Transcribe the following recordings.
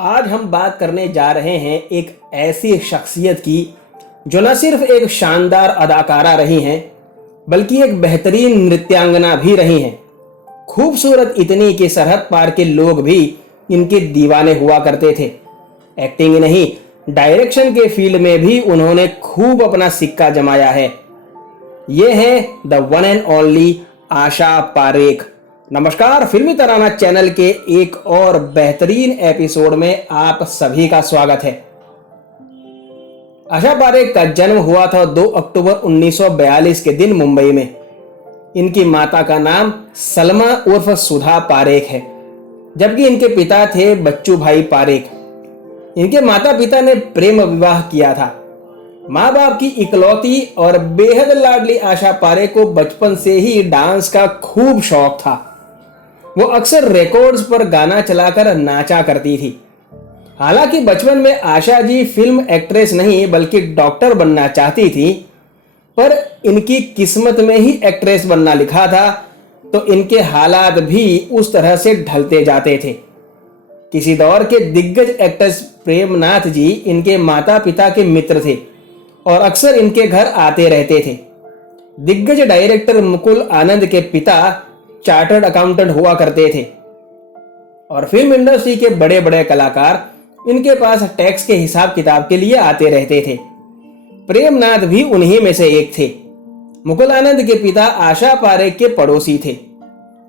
आज हम बात करने जा रहे हैं एक ऐसी शख्सियत की जो न सिर्फ एक शानदार अदाकारा रही हैं बल्कि एक बेहतरीन नृत्यांगना भी रही हैं। खूबसूरत इतनी कि सरहद पार के लोग भी इनके दीवाने हुआ करते थे। एक्टिंग ही नहीं, डायरेक्शन के फील्ड में भी उन्होंने खूब अपना सिक्का जमाया है। ये है the one and only Asha Parekh. नमस्कार, फिल्मी तराना चैनल के एक और बेहतरीन एपिसोड में आप सभी का स्वागत है। आशा पारेख का जन्म हुआ था 2 अक्टूबर 1942 के दिन मुंबई में। इनकी माता का नाम सलमा उर्फ सुधा पारेख है, जबकि इनके पिता थे बच्चू भाई पारेख। इनके माता पिता ने प्रेम विवाह किया था। माँ बाप की इकलौती और बेहद लाडली आशा पारेख को बचपन से ही डांस का खूब शौक था। वो अक्सर रिकॉर्ड्स पर गाना चलाकर नाचा करती थी। हालांकि बचपन में आशा जी फिल्म एक्ट्रेस नहीं बल्कि डॉक्टर बनना चाहती थी, पर इनकी किस्मत में ही एक्ट्रेस बनना लिखा था, तो इनके हालात भी उस तरह से ढलते जाते थे। किसी दौर के दिग्गज एक्टर्स प्रेमनाथ जी इनके माता पिता के मित्र थे और अक्सर इनके घर आते रहते थे। दिग्गज डायरेक्टर मुकुल आनंद के पिता चार्टर्ड अकाउंटेंट हुआ करते थे और फिल्म इंडस्ट्री के बड़े बड़े कलाकार इनके पास टैक्स के हिसाब किताब के लिए आते रहते थे। प्रेमनाथ भी उन्हीं में से एक थे। मुकुल आनंद के पिता आशा पारेख के पड़ोसी थे।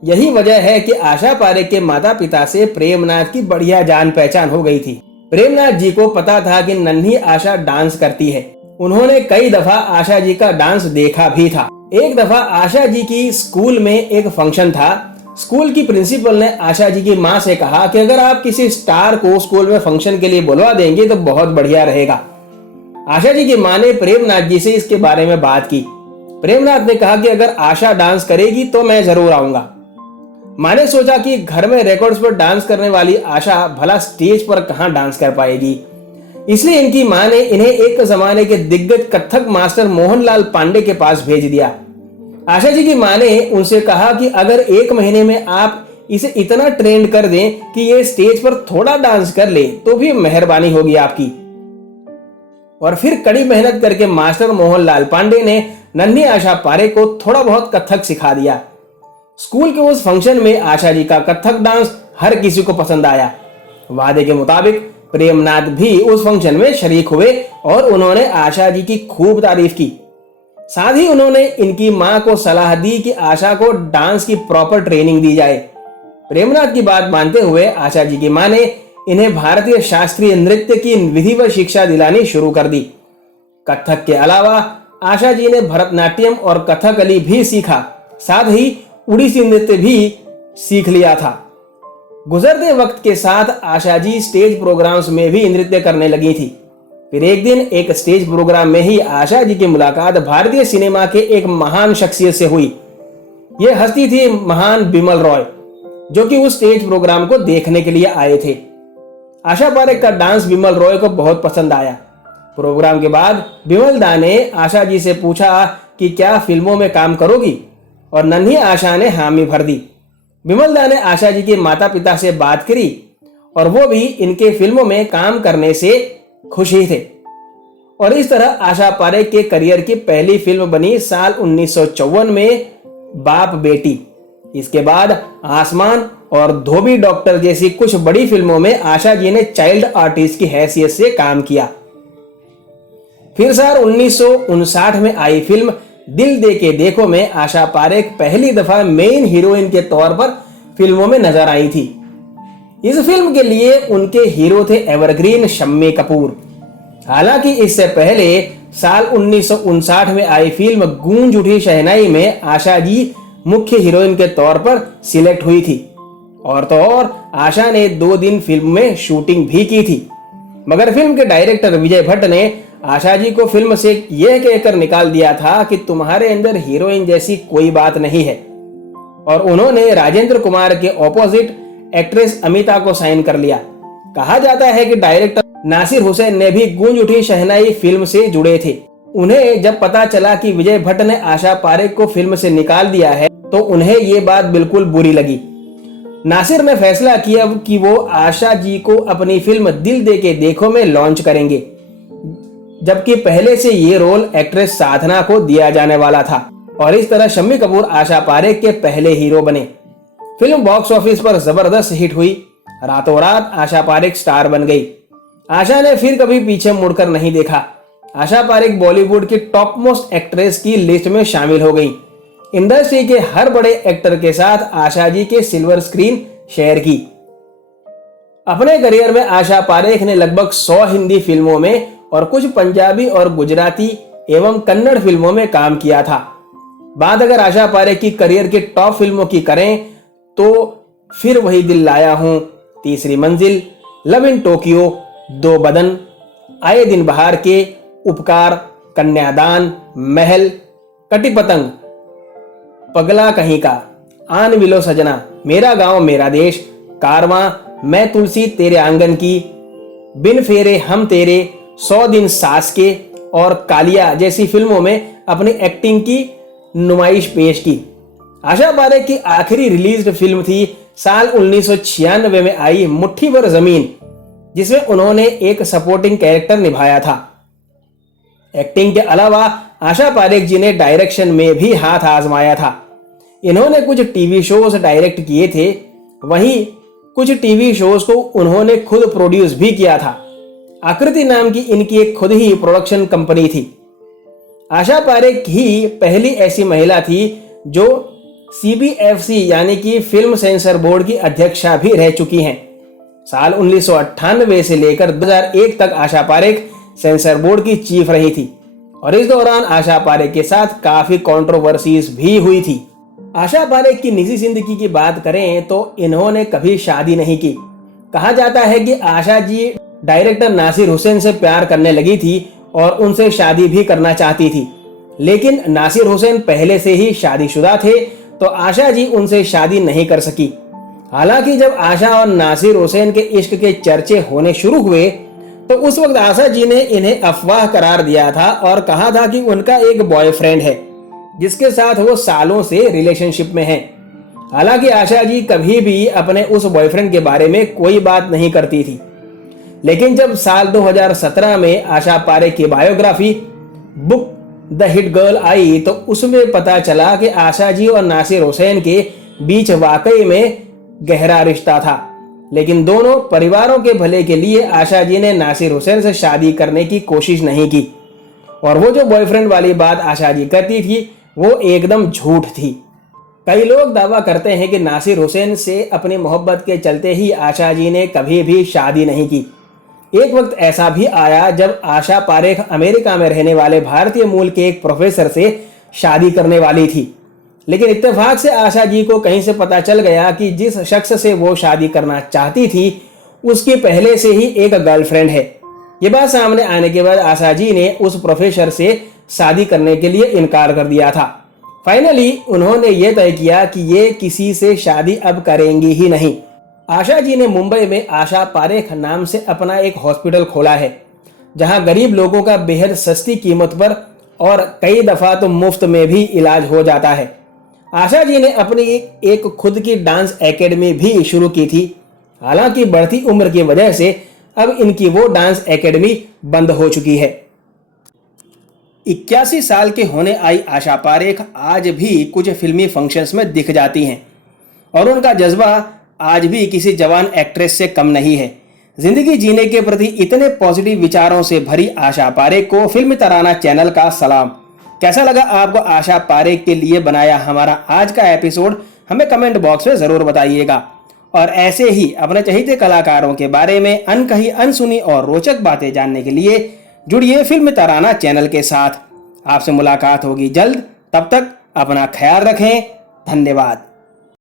यही वजह है कि आशा पारेख के माता पिता से प्रेमनाथ की बढ़िया जान पहचान हो गई थी। प्रेमनाथ जी को पता था कि नन्ही आशा डांस करती है। उन्होंने कई दफा आशा जी का डांस देखा भी था। एक दफा आशा जी की स्कूल में एक फंक्शन था। स्कूल की प्रिंसिपल ने आशा जी की माँ से कहा कि अगर आप किसी स्टार को स्कूल में फंक्शन के लिए बुलवा देंगे तो बहुत बढ़िया रहेगा। आशा जी की माँ ने प्रेमनाथ जी से इसके बारे में बात की। प्रेमनाथ ने कहा कि अगर आशा डांस करेगी तो मैं जरूर आऊंगा। माँ ने सोचा कि घर में रिकॉर्ड्स पर डांस करने वाली आशा भला स्टेज पर कहाँ डांस कर पाएगी, इसलिए इनकी माँ ने इन्हें एक जमाने के दिग्गज कथक मास्टर मोहनलाल पांडे के पास भेज दिया। आशा जी की माँ ने उनसे कहा कि अगर 1 महीने में आप इसे इतना ट्रेंड कर दें कि ये स्टेज पर थोड़ा डांस कर ले तो भी मेहरबानी होगी आपकी। और फिर कड़ी मेहनत करके मास्टर मोहनलाल पांडे ने नन्ही आशा पारेख को थोड़ा बहुत कथक सिखा दिया। स्कूल के उस फंक्शन में आशा जी का कथक डांस हर किसी को पसंद आया। वादे के मुताबिक प्रेमनाथ भी उस फंक्शन में शरीक हुए और उन्होंने आशा जी की खूब तारीफ की। साथ ही उन्होंने इनकी मां को सलाह दी कि आशा को डांस की प्रॉपर ट्रेनिंग दी जाए। प्रेमनाथ की बात मानते हुए आशा जी की मां ने इन्हें भारतीय शास्त्रीय नृत्य की विधिवत शिक्षा दिलानी शुरू कर दी। कथक के अलावा आशा जी ने भरतनाट्यम और कथकली भी सीखा। साथ ही उड़ीसी नृत्य भी सीख लिया था। गुजरते वक्त के साथ आशा जी स्टेज प्रोग्राम्स में भी नृत्य करने लगी थी। फिर एक दिन एक स्टेज प्रोग्राम में ही आशा जी की मुलाकात भारतीय सिनेमा के एक महान शख्सियत से हुई। यह हस्ती थी महान बिमल रॉय, जो कि उस स्टेज प्रोग्राम को देखने के लिए आए थे। आशा पारेख का डांस बिमल रॉय को बहुत पसंद आया। प्रोग्राम के बाद बिमल दा ने आशा जी से पूछा कि क्या फिल्मों में काम करोगी, और नन्ही आशा ने हामी भर दी। बिमल दा ने आशा जी के माता पिता से बात करी और वो भी इनके फिल्मों में काम करने से खुश ही थे। और इस तरह आशा पारेख के करियर की पहली फिल्म बनी साल 1954 में बाप बेटी। इसके बाद आसमान और धोबी डॉक्टर जैसी कुछ बड़ी फिल्मों में आशा जी ने चाइल्ड आर्टिस्ट की हैसियत से काम किया। फिर साल 1959 में आई फिल्म दिल दे के देखो में आशा पारेख पहली दफा मेन हीरोइन के तौर पर फिल्मों में नजर आई थी। इस फिल्म के लिए उनके हीरो थे एवरग्रीन शम्मी कपूर। हालांकि इससे पहले साल 1959 में आई फिल्म गूंज उठी शहनाई में आशा जी मुख्य हीरोइन के तौर पर सिलेक्ट हुई थी। और तो और आशा ने 2 दिन फिल्म में शूटिंग भी की थी, मगर फिल्म के डायरेक्टर विजय भट्ट ने आशा जी को फिल्म से यह कहकर निकाल दिया था कि तुम्हारे अंदर हीरोइन जैसी कोई बात नहीं है, और उन्होंने राजेंद्र कुमार के ऑपोजिट एक्ट्रेस अमिता को साइन कर लिया। कहा जाता है कि डायरेक्टर नासिर हुसैन ने भी गूंज उठी शहनाई फिल्म से जुड़े थे। उन्हें जब पता चला कि विजय भट्ट ने आशा पारेख को फिल्म से निकाल दिया है तो उन्हें ये बात बिल्कुल बुरी लगी। नासिर ने फैसला किया कि वो आशा जी को अपनी फिल्म दिल दे के देखो में लॉन्च करेंगे, जबकि पहले से ये रोल एक्ट्रेस साधना को दिया जाने वाला था और इस तरह शम्मी कपूर आशा पारेख के पहले हीरो बने। फिल्म बॉक्स ऑफिस पर जबरदस्त हिट हुई। रातों रात आशा पारेख स्टार बन गई। आशा ने फिर कभी पीछे मुड़कर नहीं देखा। आशा पारेख बॉलीवुड की टॉप मोस्ट एक्ट्रेस की लिस्ट में शामिल हो गई। इंडस्ट्री के हर बड़े एक्टर के साथ आशा जी के सिल्वर स्क्रीन शेयर की। अपने करियर में आशा पारेख ने लगभग 100 हिंदी फिल्मों में और कुछ पंजाबी और गुजराती एवं कन्नड़ फिल्मों में काम किया था। बात अगर आशा पारेख की करियर की टॉप फिल्मों की करें तो फिर वही दिल लाया हूं, तीसरी मंजिल, लव इन टोक्यो, दो बदन, आए दिन बहार के, उपकार, कन्यादान, महल, कटी पतंग, पगला कहीं का, आन विलो सजना, मेरा गांव मेरा देश, कारवां, मैं तुलसी तेरे आंगन की, बिन फेरे हम तेरे, 100 दिन सास के और कालिया जैसी फिल्मों में अपनी एक्टिंग की नुमाइश पेश की। आशा पारेख की आखिरी रिलीज्ड फिल्म थी साल 1996 में आई मुट्ठी भर जमीन, जिसमें उन्होंने एक सपोर्टिंग कैरेक्टर निभाया था। एक्टिंग के अलावा आशा पारेख जी ने डायरेक्शन में भी हाथ आजमाया था। इन्होंने कुछ टीवी शोज डायरेक्ट किए थे, वहीं कुछ टीवी शोज को उन्होंने खुद प्रोड्यूस भी किया था। आकृति नाम की इनकी एक खुद ही प्रोडक्शन कंपनी थी। आशा पारेख ही पहली ऐसी महिला थी जो CBFC यानी कि फिल्म सेंसर बोर्ड की अध्यक्षा भी रह चुकी हैं। साल 1998 से लेकर 2001 तक आशा पारेख सेंसर बोर्ड की चीफ रही थी और इस दौरान आशा पारेख के साथ काफी कंट्रोवर्सीज भी हुई थी। आशा पारेख की निजी जिंदगी की बात करें तो इन्होंने कभी शादी नहीं की। कहा जाता है कि आशा जी डायरेक्टर नासिर हुसैन से प्यार करने लगी थी और उनसे शादी भी करना चाहती थी, लेकिन नासिर हुसैन पहले से ही शादीशुदा थे तो आशा जी उनसे शादी नहीं कर सकी। हालांकि जब आशा और नासिर हुसैन के इश्क के चर्चे होने शुरू हुए तो उस वक्त आशा जी ने इन्हें अफवाह करार दिया था और कहा था कि उनका एक बॉयफ्रेंड है जिसके साथ वो सालों से रिलेशनशिप में हैं। हालांकि आशा जी कभी भी अपने उस बॉयफ्रेंड के बारे में कोई बात नहीं करती थी, लेकिन जब साल 2017 में आशा पारेख की biography book the hit girl I तो उसमें पता चला कि आशा जी और नासिर हुसैन के बीच वाकई में गहरा रिश्ता था, लेकिन दोनों परिवारों के भले के लिए आशा जी ने नासिर हुसैन से शादी करने की कोशिश नहीं की और वो जो बॉयफ्रेंड वाली बात आशा जी करती थी वो एकदम झूठ थी। कई लोग दावा करते हैं कि नासिर हुसैन से अपनी मोहब्बत के चलते ही आशा जी ने कभी भी शादी नहीं की। एक वक्त ऐसा भी आया जब आशा पारेख अमेरिका में रहने वाले भारतीय मूल के एक प्रोफेसर से शादी करने वाली थी, लेकिन इत्तेफाक से आशा जी को कहीं से पता चल गया कि जिस शख्स से वो शादी करना चाहती थी उसकी पहले से ही एक गर्लफ्रेंड है। ये बात सामने आने के बाद आशा जी ने उस प्रोफेसर से शादी करने के लिए इनकार कर दिया था। फाइनली उन्होंने ये तय किया कि ये किसी से शादी अब करेंगी ही नहीं। आशा जी ने मुंबई में आशा पारेख नाम से अपना एक हॉस्पिटल खोला है, जहां गरीब लोगों का बेहद सस्ती कीमत पर और कई दफा तो मुफ्त में भी इलाज हो जाता है। आशा जी ने अपनी एक खुद की डांस एकेडमी भी शुरू की थी। हालांकि बढ़ती उम्र की वजह से अब इनकी वो डांस एकेडमी बंद हो चुकी है। 81 साल के होने आई आशा पारेख आज भी कुछ फिल्मी फंक्शंस में दिख जाती हैं और उनका जज्बा आज भी किसी जवान एक्ट्रेस से कम नहीं है। जिंदगी जीने के प्रति इतने पॉजिटिव विचारों से भरी आशा पारेख को फिल्मी तराना चैनल का सलाम। कैसा लगा आपको आशा पारेख के लिए बनाया हमारा आज का एपिसोड, हमें कमेंट बॉक्स में जरूर बताइएगा। और ऐसे ही अपने चहेते कलाकारों के बारे में अनकही, अनसुनी और रोचक बातें जानने के लिए जुड़िए फिल्मी तराना चैनल के साथ। आपसे मुलाकात होगी जल्द, तब तक अपना ख्याल रखें। धन्यवाद।